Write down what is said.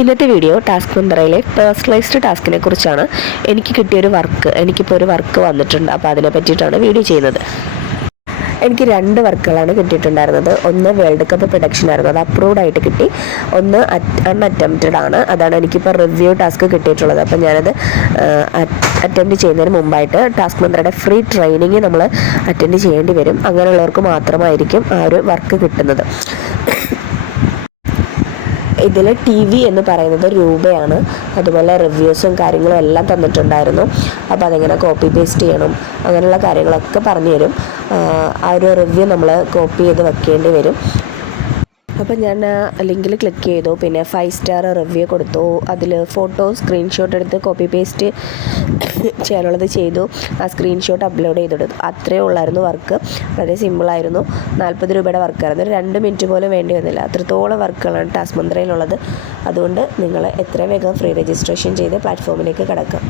ഇന്നത്തെ video task മെമ്പറയിലെ personalised ടാസ്കിനെ കുറിച്ചാണ് എനിക്ക് കിട്ടിയൊരു വർക്ക് എനിക്കിപ്പോൾ ഒരു വർക്ക് വന്നിട്ടുണ്ട്. അപ്പോൾ അതിനെ പറ്റിയിട്ടാണ് വീഡിയോ ചെയ്യുന്നത്. എനിക്ക് രണ്ട് വർക്കുകളാണ് കിട്ടിയിട്ടുണ്ടായിരുന്നത്. ഒന്ന് വേൾഡ് കപ്പ് പ്രൊഡക്ഷൻ ആയിരുന്നു. അത് അപ്രൂവ്ഡ് ആയിട്ട് കിട്ടി. ഒന്ന് അൺഅറ്റംപ്റ്റഡ് ആണ്. അതാണ് എനിക്കിപ്പോൾ റിവ്യൂ ടാസ്ക് കിട്ടിയിട്ടുള്ളത്. അപ്പോൾ ഞാനത് അറ്റൻഡ് ചെയ്യുന്നതിന് മുമ്പായിട്ട് ടാസ്ക് മന്ത്രയുടെ ഫ്രീ ട്രെയിനിങ് നമ്മൾ അറ്റൻഡ് ചെയ്യേണ്ടി വരും. അങ്ങനെയുള്ളവർക്ക് മാത്രമായിരിക്കും ആ ഒരു വർക്ക് കിട്ടുന്നത്. ഇതിൽ ടി വി എന്ന് പറയുന്നത് രൂപയാണ്. അതുപോലെ റിവ്യൂസും കാര്യങ്ങളും എല്ലാം തന്നിട്ടുണ്ടായിരുന്നു. അപ്പോൾ അതെങ്ങനെ കോപ്പി പേസ്റ്റ് ചെയ്യണം അങ്ങനെയുള്ള കാര്യങ്ങളൊക്കെ പറഞ്ഞു തരും. ആ ഒരു റിവ്യൂ നമ്മൾ കോപ്പി ചെയ്ത് വെക്കേണ്ടി വരും. അപ്പോൾ ഞാൻ ലിങ്കിൽ ക്ലിക്ക് ചെയ്തു. പിന്നെ ഫൈവ് സ്റ്റാർ റിവ്യൂ കൊടുത്തു. അതിൽ ഫോട്ടോ സ്ക്രീൻഷോട്ട് എടുത്ത് കോപ്പി പേസ്റ്റ് ചെയ്യാനുള്ളത് ചെയ്തു. ആ സ്ക്രീൻഷോട്ട് അപ്ലോഡ് ചെയ്തെടുത്തു അത്രയേ ഉള്ളായിരുന്നു വർക്ക് വളരെ സിമ്പിളായിരുന്നു നാൽപ്പത് രൂപയുടെ വർക്കായിരുന്നു രണ്ട് മിനിറ്റ് പോലും വേണ്ടി വന്നില്ല. അത്രത്തോളം വർക്കുകളാണ് ടാസ്ക് മന്ത്രയിലുള്ളത്. അതുകൊണ്ട് നിങ്ങൾ എത്രയും വേഗം ഫ്രീ രജിസ്ട്രേഷൻ ചെയ്ത് പ്ലാറ്റ്ഫോമിലേക്ക് കിടക്കാം.